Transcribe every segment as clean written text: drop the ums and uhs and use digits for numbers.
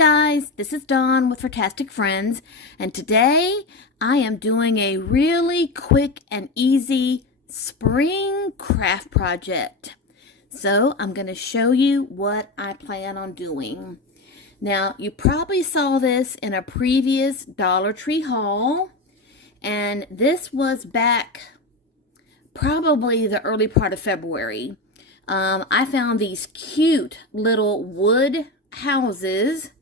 guys, this is Dawn with Furtastic Friends, and today I am doing a really quick and easy spring craft project. So I'm going to show you what I plan on doing. Now, you probably saw this in a previous Dollar Tree haul, and this was back probably the early part of February. I found these cute little wood houses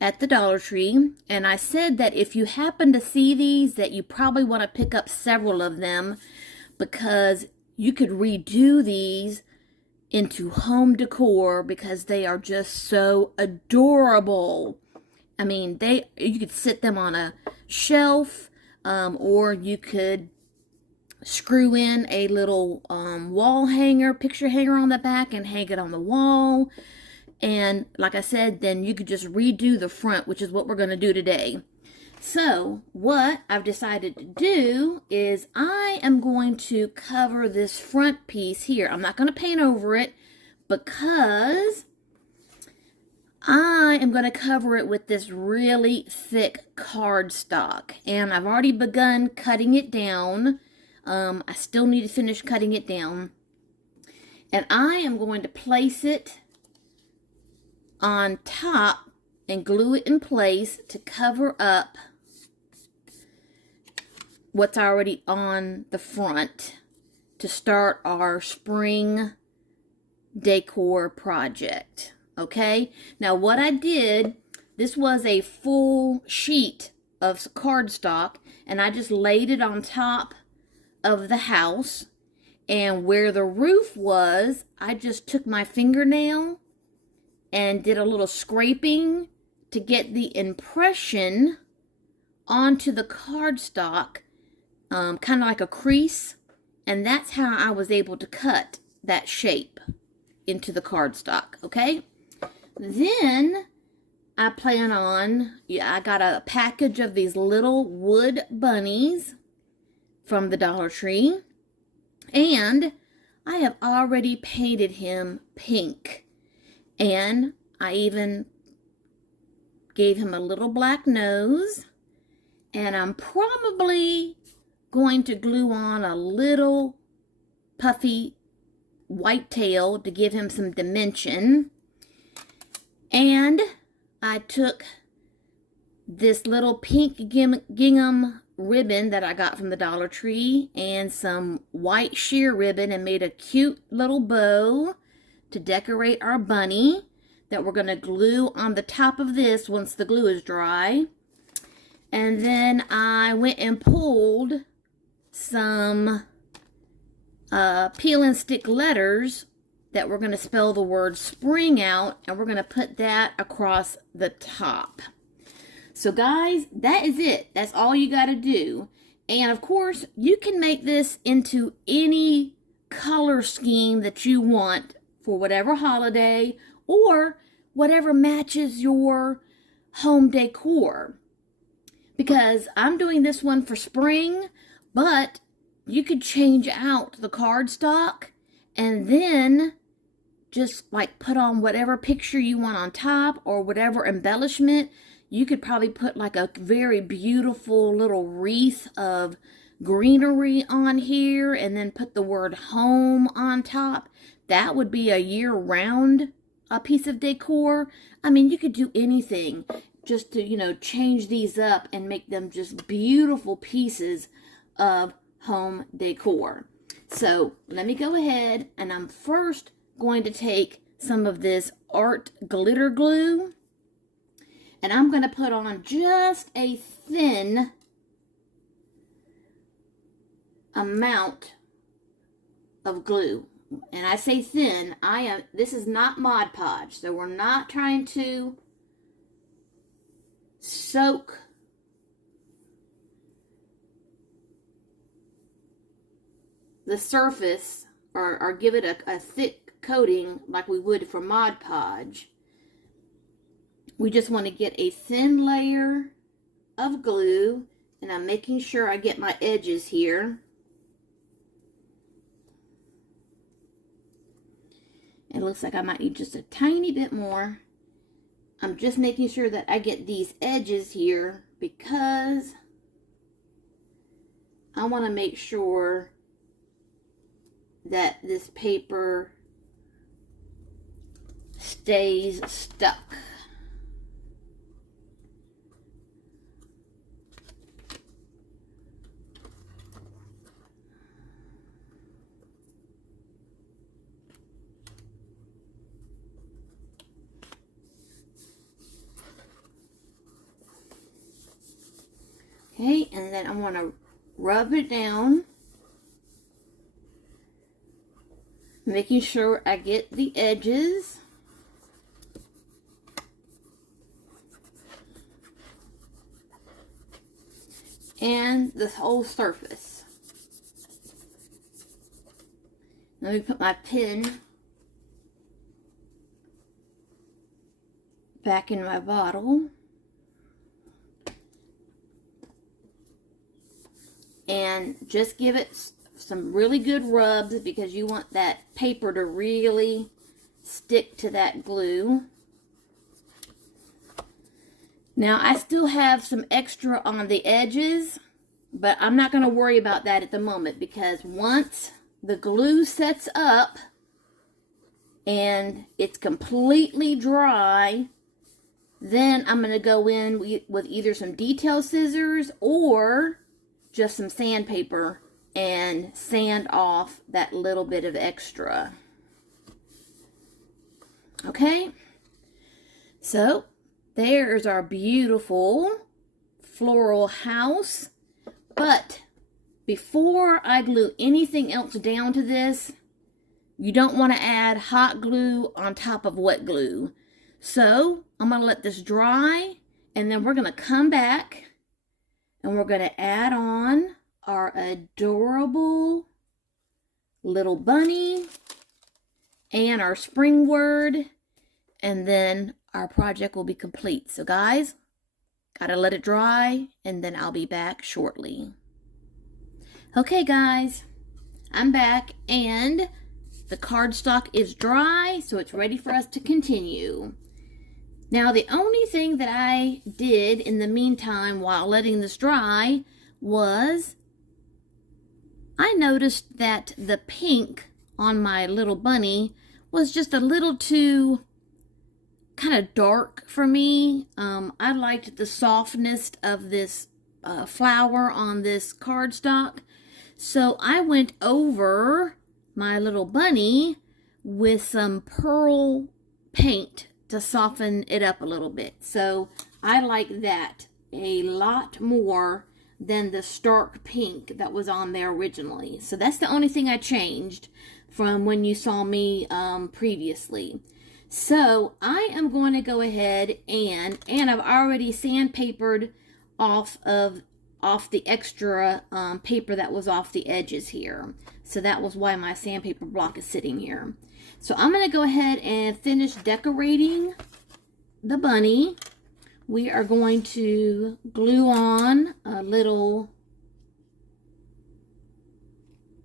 at the Dollar Tree, and I said that if you happen to see these, that you probably want to pick up several of them because you could redo these into home decor because they are just so adorable. I mean, you could sit them on a shelf, or you could screw in a little wall hanger, picture hanger on the back and hang it on the wall. And like I said, then you could just redo the front, which is what we're going to do today. So what I've decided to do is I am going to cover this front piece here. I'm not going to paint over it because I am going to cover it with this really thick cardstock. And I've already begun cutting it down. I still need to finish cutting it down. And I am going to place it on top and glue it in place to cover up what's already on the front to start our spring decor project. Okay, now what I did, this was a full sheet of cardstock, and I just laid it on top of the house, and where the roof was, I just took my fingernail and did a little scraping to get the impression onto the cardstock, kind of like a crease, and that's how I was able to cut that shape into the cardstock, okay? Then I plan on, I got a package of these little wood bunnies from the Dollar Tree, and I have already painted him pink. And I even gave him a little black nose. And I'm probably going to glue on a little puffy white tail to give him some dimension. And I took this little pink gingham ribbon that I got from the Dollar Tree and some white sheer ribbon and made a cute little bow to decorate our bunny that we're going to glue on the top of this once the glue is dry. And then I went and pulled some peel and stick letters that we're going to spell the word spring out, and we're going to put that across the top. So guys, that is it. That's all you got to do. And of course, you can make this into any color scheme that you want for whatever holiday or whatever matches your home decor. Because I'm doing this one for spring, but you could change out the cardstock and then just like put on whatever picture you want on top or whatever embellishment. You could probably put like a very beautiful little wreath of greenery on here and then put the word home on top. That would be a year-round piece of decor. I mean, you could do anything just to, change these up and make them just beautiful pieces of home decor. So let me go ahead, and I'm first going to take some of this art glitter glue, and I'm going to put on just a thin amount of glue. And I say thin, this is not Mod Podge, so we're not trying to soak the surface or give it a thick coating like we would for Mod Podge. We just want to get a thin layer of glue, and I'm making sure I get my edges here. It looks like I might need just a tiny bit more. I'm just making sure that I get these edges here because I want to make sure that this paper stays stuck. Okay, and then I want to rub it down, making sure I get the edges. And this whole surface. Let me put my pen back in my bottle. And just give it some really good rubs because you want that paper to really stick to that glue. Now I still have some extra on the edges, but I'm not going to worry about that at the moment because once the glue sets up and it's completely dry, then I'm going to go in with either some detail scissors or just some sandpaper and sand off that little bit of extra. Okay, so there's our beautiful floral house. But before I glue anything else down to this, you don't want to add hot glue on top of wet glue. So I'm going to let this dry, and then we're going to come back and we're going to add on our adorable little bunny and our spring word, and then our project will be complete. So guys, gotta let it dry, and then I'll be back shortly. Okay guys, I'm back, and the cardstock is dry, so it's ready for us to continue. Now, the only thing that I did in the meantime while letting this dry was I noticed that the pink on my little bunny was just a little too kind of dark for me. I liked the softness of this flower on this cardstock. So I went over my little bunny with some pearl paint to soften it up a little bit. So I like that a lot more than the stark pink that was on there originally. So that's the only thing I changed from when you saw me previously. So I am going to go ahead and I've already sandpapered off the extra paper that was off the edges here. So that was why my sandpaper block is sitting here. So I'm going to go ahead and finish decorating the bunny. We are going to glue on a little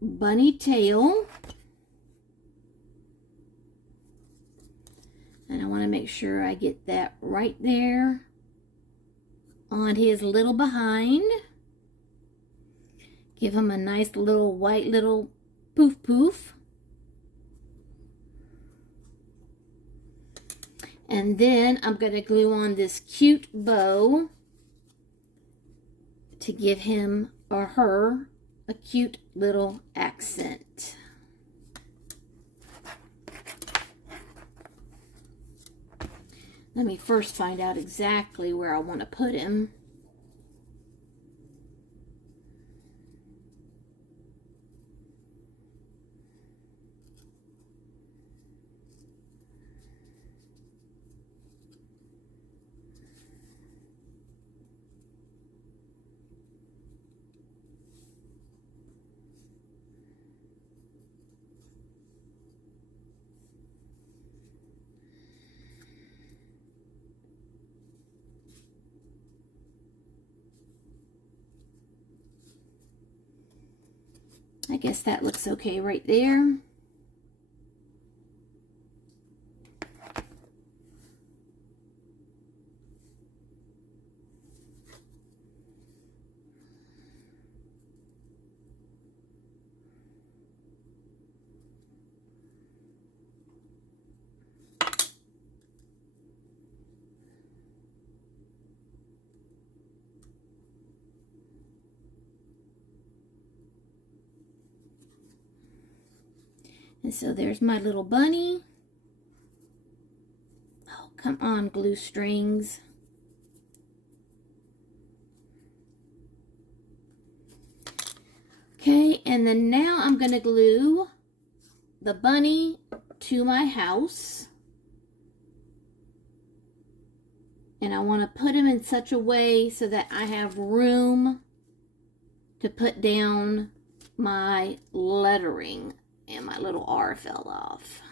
bunny tail. And I want to make sure I get that right there on his little behind. Give him a nice little white little poof poof. And then I'm going to glue on this cute bow to give him or her a cute little accent. Let me first find out exactly where I want to put him. I guess that looks okay right there. And so there's my little bunny. Oh, come on, glue strings. Okay, and then now I'm going to glue the bunny to my house. And I want to put him in such a way so that I have room to put down my lettering. And my little R fell off.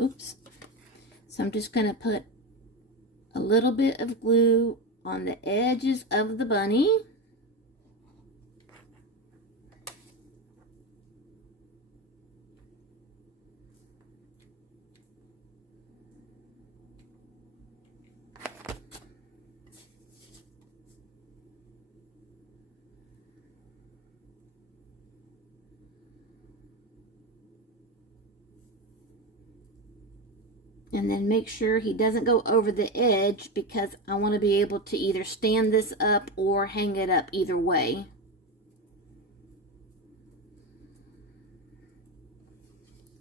Oops. So I'm just going to put a little bit of glue on the edges of the bunny. And then make sure he doesn't go over the edge, because I want to be able to either stand this up or hang it up either way.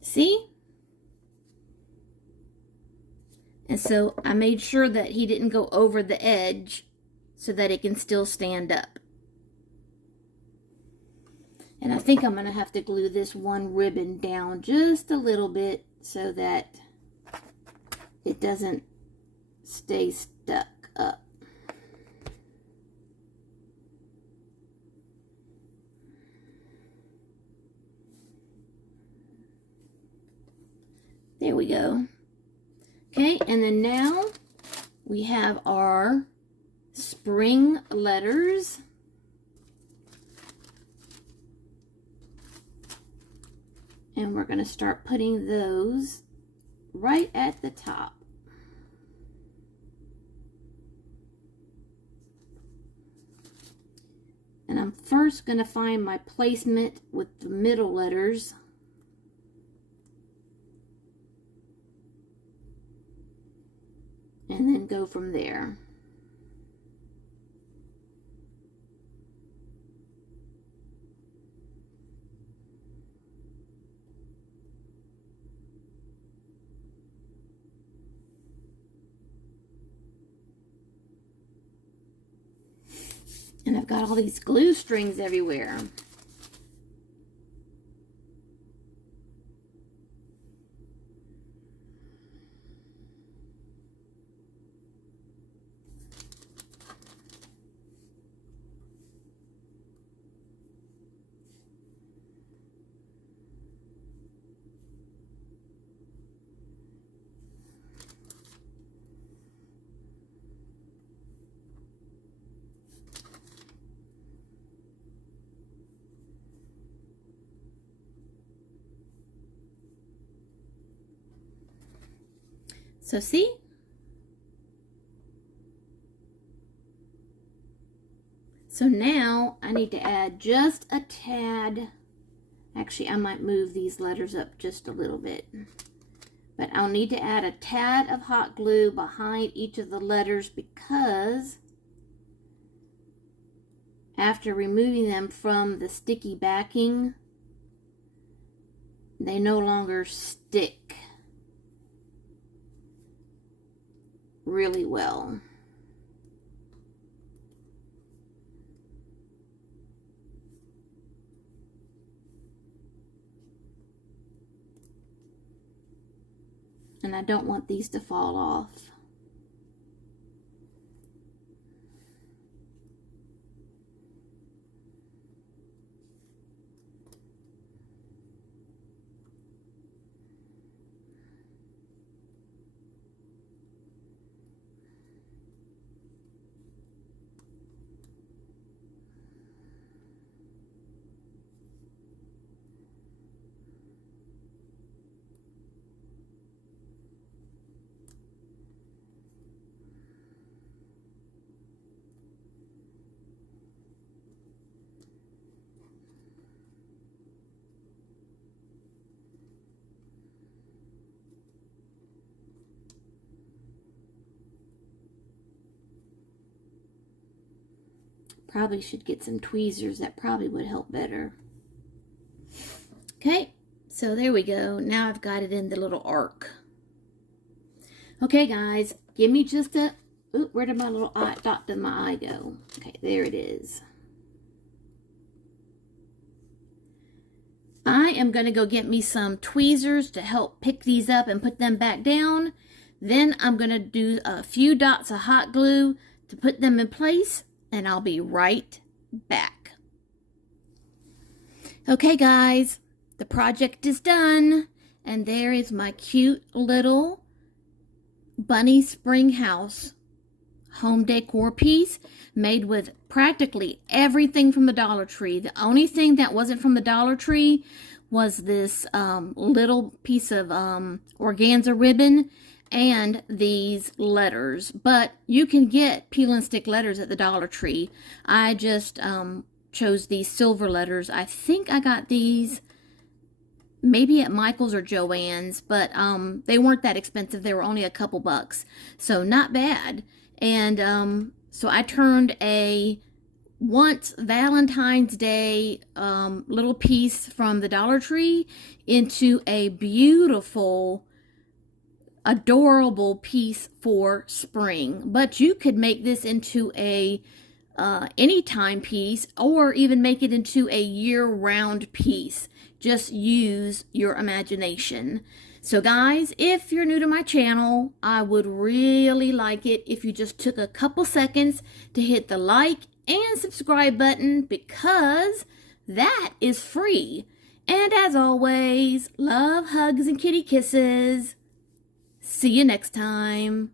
See? And so I made sure that he didn't go over the edge so that it can still stand up. And I think I'm going to have to glue this one ribbon down just a little bit so that it doesn't stay stuck up. There we go. Okay, and then now we have our spring letters. And we're going to start putting those right at the top. And I'm first going to find my placement with the middle letters. And then go from there. And I've got all these glue strings everywhere. So see? So now I need to add just a tad. Actually, I might move these letters up just a little bit. But I'll need to add a tad of hot glue behind each of the letters, because after removing them from the sticky backing, they no longer stick really well. And I don't want these to fall off. Probably should get some tweezers. That probably would help better. Okay, so there we go. Now I've got it in the little arc. Okay, guys, give me just a... Ooh, where did my little dot of my eye go? Okay, there it is. I am going to go get me some tweezers to help pick these up and put them back down. Then I'm going to do a few dots of hot glue to put them in place, and I'll be right back. Okay, guys, the project is done, and there is my cute little bunny spring house home decor piece made with practically everything from the Dollar Tree. The only thing that wasn't from the Dollar Tree was this little piece of organza ribbon and these letters, but you can get peel and stick letters at the Dollar Tree. I just chose these silver letters. I think I got these maybe at Michael's or Joann's, but they weren't that expensive. They were only a couple bucks, so not bad. And so I turned a once Valentine's Day little piece from the Dollar Tree into a beautiful, adorable piece for spring. But you could make this into a anytime piece, or even make it into a year-round piece. Just use your imagination. So guys, if you're new to my channel, I would really like it if you just took a couple seconds to hit the like and subscribe button, because that is free. And as always, love, hugs, and kitty kisses. See you next time.